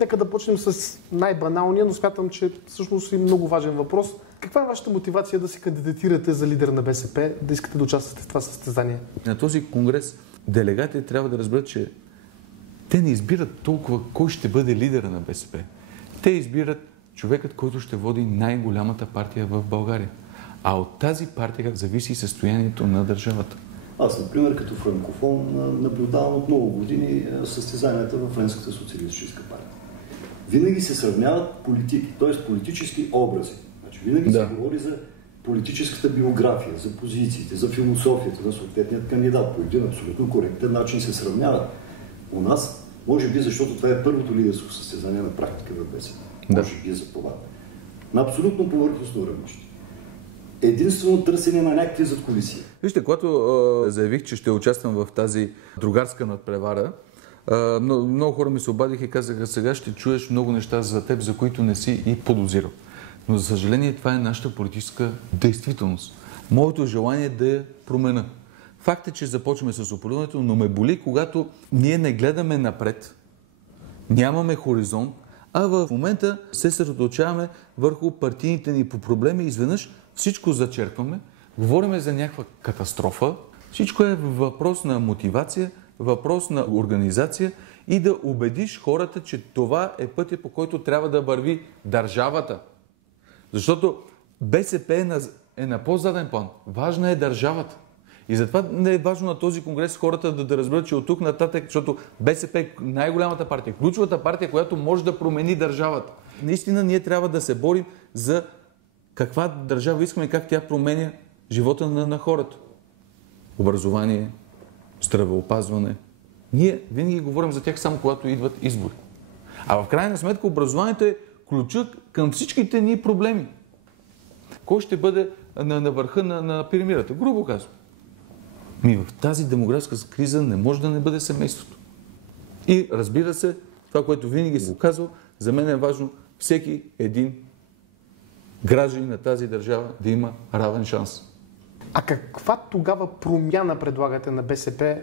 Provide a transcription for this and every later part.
Нека да почнем с най-баналния, но смятам, че всъщност е много важен въпрос. Каква е вашата мотивация да се кандидатирате за лидер на БСП, да искате да участвате в това състезание? На този конгрес делегатите трябва да разберат, че те не избират толкова кой ще бъде лидера на БСП. Те избират човекът, който ще води най-голямата партия в България. А от тази партия зависи състоянието на държавата. Аз, например, като франкофон, наблюдавам от много години състезанията в Френската социалистическа партия. Винаги се сравняват политики, т.е. политически образи. Значи, винаги се говори за политическата биография, за позициите, за философията на съответният кандидат. По един абсолютно коректен начин се сравняват. У нас, може би, защото това е първото лидерско състезание на практика в БСП. Може би за това. На абсолютно повърхностно равнище. Единствено търсене на някакви задкулисия. Вижте, когато заявих, че ще участвам в тази другарска надпревара, много хора ми се обадиха и казаха: сега ще чуеш много неща за теб, за които не си и подозирал. Но за съжаление това е нашата политическа действителност. Моето желание е да я променя. Факт е, че започваме с управлението, но ме боли, когато ние не гледаме напред, нямаме хоризонт, а в момента се съсредоточаваме върху партийните ни по проблеми и изведнъж всичко зачеркваме, говорим за някаква катастрофа. Всичко е въпрос на мотивация, въпрос на организация и да убедиш хората, че това е пътя, по който трябва да върви държавата. Защото БСП е на по-заден план. Важна е държавата. И затова не е важно на този конгрес хората да разберат, че от тук нататък, защото БСП е най-голямата партия, ключовата партия, която може да промени държавата. Наистина ние трябва да се борим за каква държава искаме и как тя променя живота на хората. Образование, здравеопазване. Ние винаги говорим за тях само когато идват избори. А в крайна сметка образованието е ключът към всичките ни проблеми. Кой ще бъде на върха на пирамидата? Грубо казвам. В тази демографска криза не може да не бъде семейството. И разбира се, това, което винаги съм казвал, за мен е важно всеки един гражданин на тази държава да има равен шанс. А каква тогава промяна предлагате на БСП?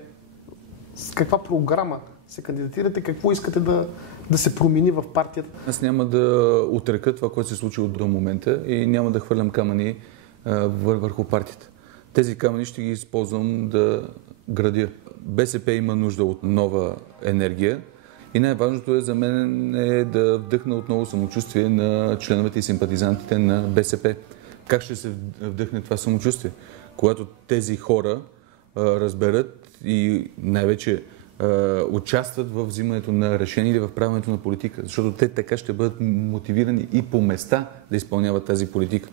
С каква програма се кандидатирате? Какво искате да се промени в партията? Аз няма да отрека това, което се случи до момента и няма да хвърлям камъни върху партията. Тези камъни ще ги използвам да градя. БСП има нужда от нова енергия и най-важното за мен е да вдъхна отново самочувствие на членовете и симпатизантите на БСП. Как ще се вдъхне това самочувствие? Когато тези хора разберат и най-вече участват в взимането на решения или в правенето на политика, защото те така ще бъдат мотивирани и по места да изпълняват тази политика.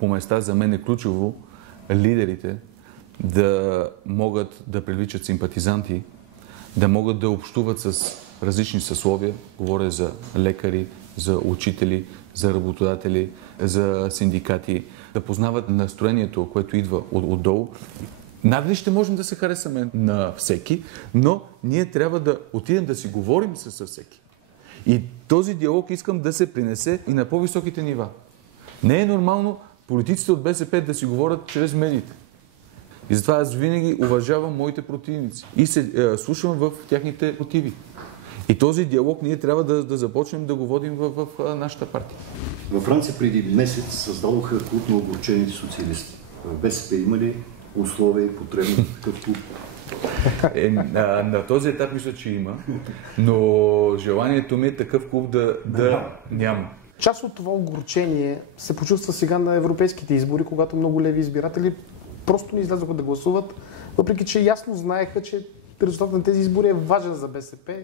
По места за мен е ключово лидерите да могат да привличат симпатизанти, да могат да общуват с различни съсловия. Говоря за лекари, за учители, за работодатели, за синдикати, да познават настроението, което идва отдолу. Надали ще можем да се харесаме на всеки, но ние трябва да отидем да си говорим с всеки. И този диалог искам да се принесе и на по-високите нива. Не е нормално политиците от БСП да си говорят чрез медиите. И затова аз винаги уважавам моите противници и се слушам в тяхните мотиви. И този диалог ние трябва да започнем да го водим в нашата партия. Във Франция преди месец създадоха клуб на огорчените социалисти. В БСП има ли условия и потребност в такъв клуб? На този етап мисля, че има, но желанието ми е такъв клуб да няма. Част от това огорчение се почувства сега на европейските избори, когато много леви избиратели просто не излязоха да гласуват, въпреки че ясно знаеха, че резултатът на тези избори е важен за БСП,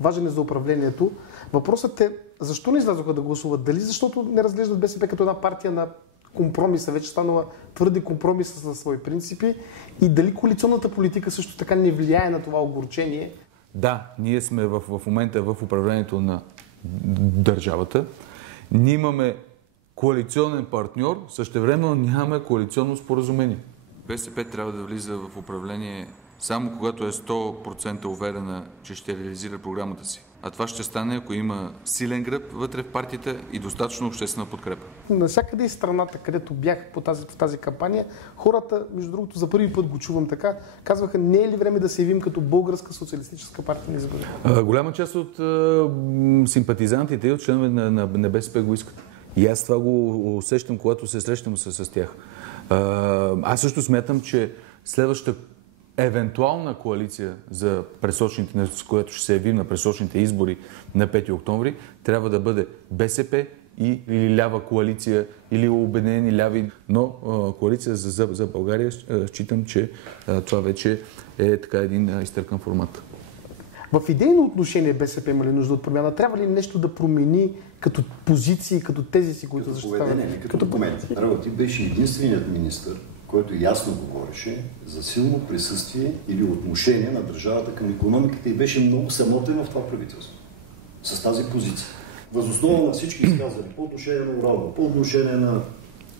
важен е за управлението. Въпросът е защо не излязоха да гласуват? Дали защото не разглеждат БСП като една партия на компромиса, вече станала твърде компромиса със свои принципи, и дали коалиционната политика също така не влияе на това огорчение? Да, ние сме в момента в управлението на държавата. Ние имаме коалиционен партньор, същевременно нямаме коалиционно споразумение. БСП трябва да влиза в управление само когато е 100% уверена, че ще реализира програмата си. А това ще стане, ако има силен гръб вътре в партията и достатъчно обществена подкрепа. Навсякъде из страната, където бях в тази кампания, хората, между другото, за първи път го чувам така, казваха: не е ли време да се явим като Българска социалистическа партия на избори? Голяма част от симпатизантите и от членове на БСП го искат. И аз това го усещам, когато се срещам с тях. Аз също смятам, че следващата евентуална коалиция за пресрочните, с която ще се явим на пресрочните избори на 5 октомври, трябва да бъде БСП или лява коалиция, или обединени ляви, но коалиция за България, считам, че това вече е така един изтъркан формат. В идейно отношение БСП има ли нужда от промяна? Трябва ли нещо да промени като позиции, като тези си, които защитава? Не като документи. Работи беше единственият министър, който ясно говореше за силно присъствие или отношение на държавата към икономиката и беше много самотен в това правителство. С тази позиция. Възоснова на всички изказвания по отношение на Уралва, по отношение на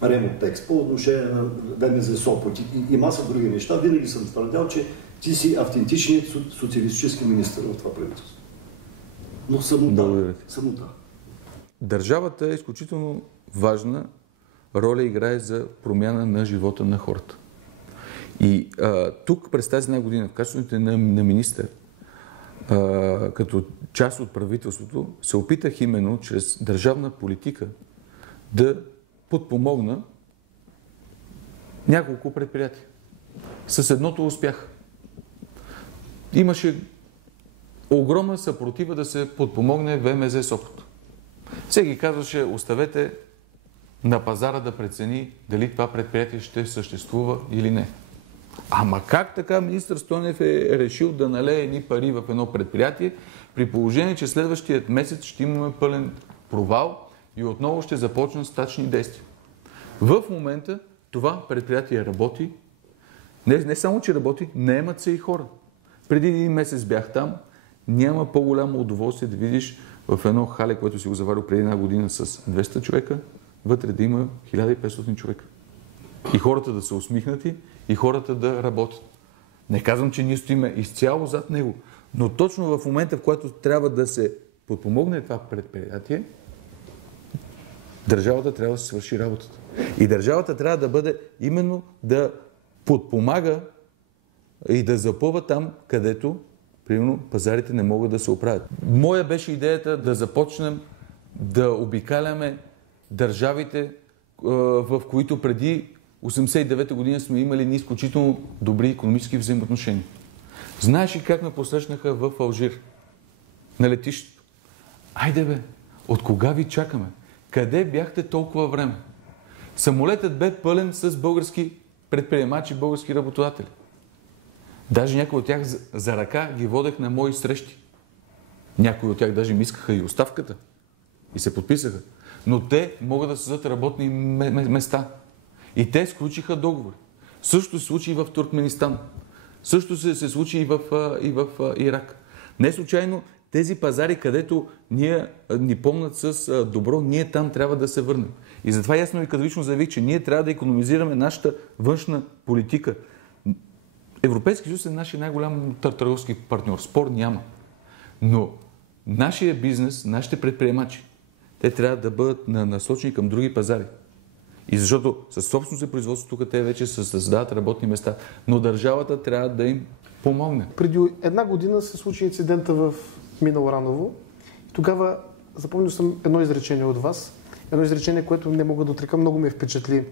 Ремотекс, по отношение на ВМЗ Сопот и маса други неща, винаги съм твърдял, че ти си автентичният социалистически министър в това правителство. Но самота. Държавата е изключително важна роля играе за промяна на живота на хората. И тук през тази една година, в качеството на министър, като част от правителството, се опитах именно чрез държавна политика да подпомогна няколко предприятия. С едното успях. Имаше огромна съпротива да се подпомогне ВМЗ Сопот. Всеки казваше: оставете на пазара да прецени дали това предприятие ще съществува или не. Ама как така министър Стойнев е решил да налее едни пари в едно предприятие, при положение, че следващият месец ще имаме пълен провал и отново ще започнат стачни действия? В момента това предприятие работи. Не само, че работи, наемат се и хора. Преди един месец бях там. Няма по-голямо удоволствие да видиш в едно хале, което си го заварил преди една година с 200 човека, вътре да има 1500 човека. И хората да са усмихнати, и хората да работят. Не казвам, че ние стоиме изцяло зад него, но точно в момента, в който трябва да се подпомогне това предприятие, държавата трябва да се свърши работата. И държавата трябва да бъде именно да подпомага и да запълва там, където, примерно, пазарите не могат да се оправят. Моя беше идеята да започнем да обикаляме държавите, в които преди 1989 година сме имали изключително добри икономически взаимоотношения. Знаеш ли как ме посрещнаха в Алжир? На летището. Айде бе, от кога ви чакаме? Къде бяхте толкова време? Самолетът бе пълен с български предприемачи, български работодатели. Даже някои от тях за ръка ги водех на мои срещи. Някои от тях даже ми искаха и оставката. И се подписаха. Но те могат да създадат работни места. И те сключиха договори. Също се случи и в Туркменистан. Също се случи и в Ирак. Не случайно тези пазари, където ни помнят с добро, ние там трябва да се върнем. И затова ясно и категорично заявих, че ние трябва да икономизираме нашата външна политика. Европейски съюз е нашия най-голям търговски партньор. Спор няма. Но нашия бизнес, нашите предприемачи, те трябва да бъдат насочени към други пазари. И защото със собственото производство тук те вече създават работни места. Но държавата трябва да им помогне. Преди една година се случи инцидента в Мина Ураново. Тогава запомнил съм едно изречение от вас. Едно изречение, което не мога да отрека, много ме впечатли.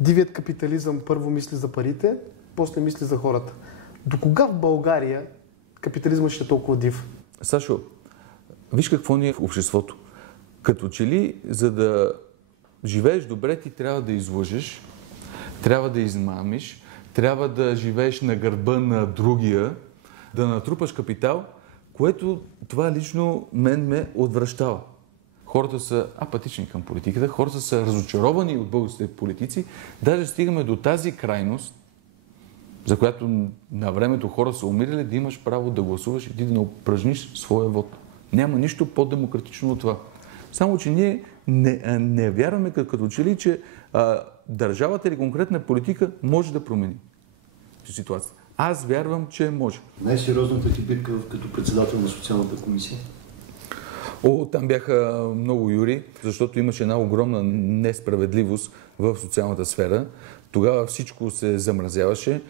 Дивият капитализъм първо мисли за парите, после мисли за хората. До кога в България капитализмът ще е толкова див? Сашо, виж какво ни е в обществото. Като че ли, за да живееш добре, ти трябва да излъжеш, трябва да измамиш, трябва да живееш на гърба на другия, да натрупаш капитал, което това лично мен ме отвращава. Хората са апатични към политиката, хората са разочаровани от българските политици, даже стигаме до тази крайност, за която на времето хора са умирали, да имаш право да гласуваш и ти да упражниш своя вод. Няма нищо по-демократично от това. Само, че ние не вярваме като че ли, че държавата или конкретна политика може да промени ситуацията. Аз вярвам, че може. Най-сериозната ти битка като председател на социалната комисия? Там бяха много юри, защото имаше една огромна несправедливост в социалната сфера. Тогава всичко се замразяваше.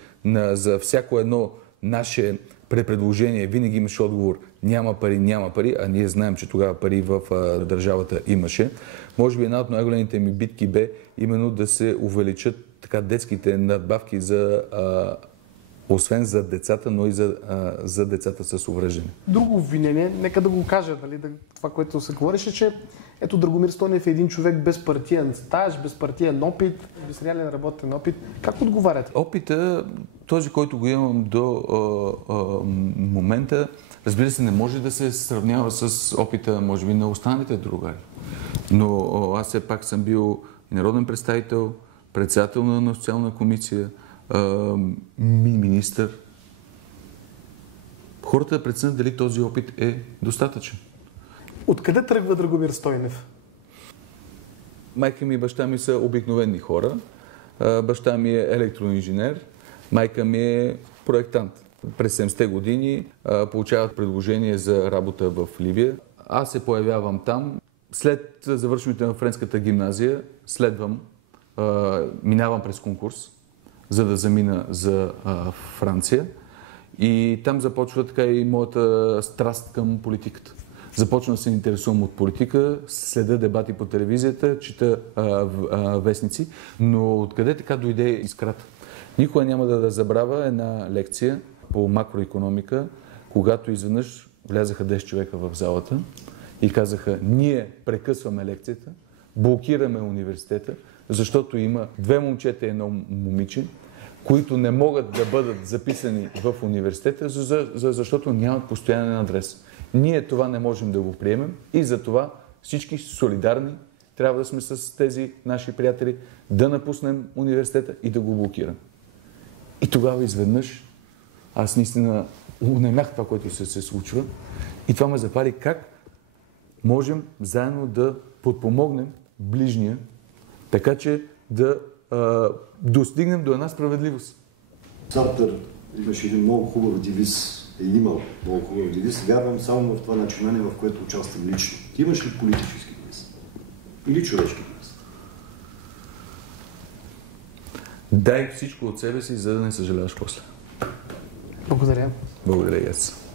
За всяко едно наше предложение винаги имаше отговор: няма пари, а ние знаем, че тогава пари в държавата имаше. Може би една от най-големите ми битки бе именно да се увеличат така детските надбавки освен за децата, но и за децата с увреждане. Друго обвинение, нека да го кажа, нали, това, което се говореше, че ето Драгомир Стойнев е един човек без партиен стаж, без партиен опит, без реален работен опит. Как отговаряте? Опита, този, който го имам до момента, разбира се, не може да се сравнява с опита, може би, на останалите другари. Но аз все пак съм бил народен представител, председател на социална комисия, министър. Хората да преценят дали този опит е достатъчен. Откъде тръгва Драгомир Стойнев? Майка ми и баща ми са обикновени хора. Баща ми е електроинженер, майка ми е проектант. През 70-те години получават предложение за работа в Ливия. Аз се появявам там. След завършването на френската гимназия минавам през конкурс, за да замина за Франция. И там започва така и моята страст към политиката. Започна да се интересувам от политика, следя дебати по телевизията, чета вестници, но откъде така дойде искрата? Никога няма да забравя една лекция по макроекономика, когато изведнъж влязаха 10 човека в залата и казаха: ние прекъсваме лекцията, блокираме университета, защото има 2 момчета и 1 момиче, които не могат да бъдат записани в университета, защото нямат постоянен адрес. Ние това не можем да го приемем и затова всички солидарни трябва да сме с тези наши приятели, да напуснем университета и да го блокираме. И тогава изведнъж аз наистина унемях това, което се случва, и това ме запали как можем заедно да подпомогнем ближния, така че да достигнем до една справедливост. Цаптър имаше един много хубав девиз, имал много хубав девиз. Вярвам само в това начинание, в което участвам лично. Ти имаш ли политически девиз? Или човешки девиз? Дай всичко от себе си, за да не съжаляваш после. Благодаря. Благодаря и аз.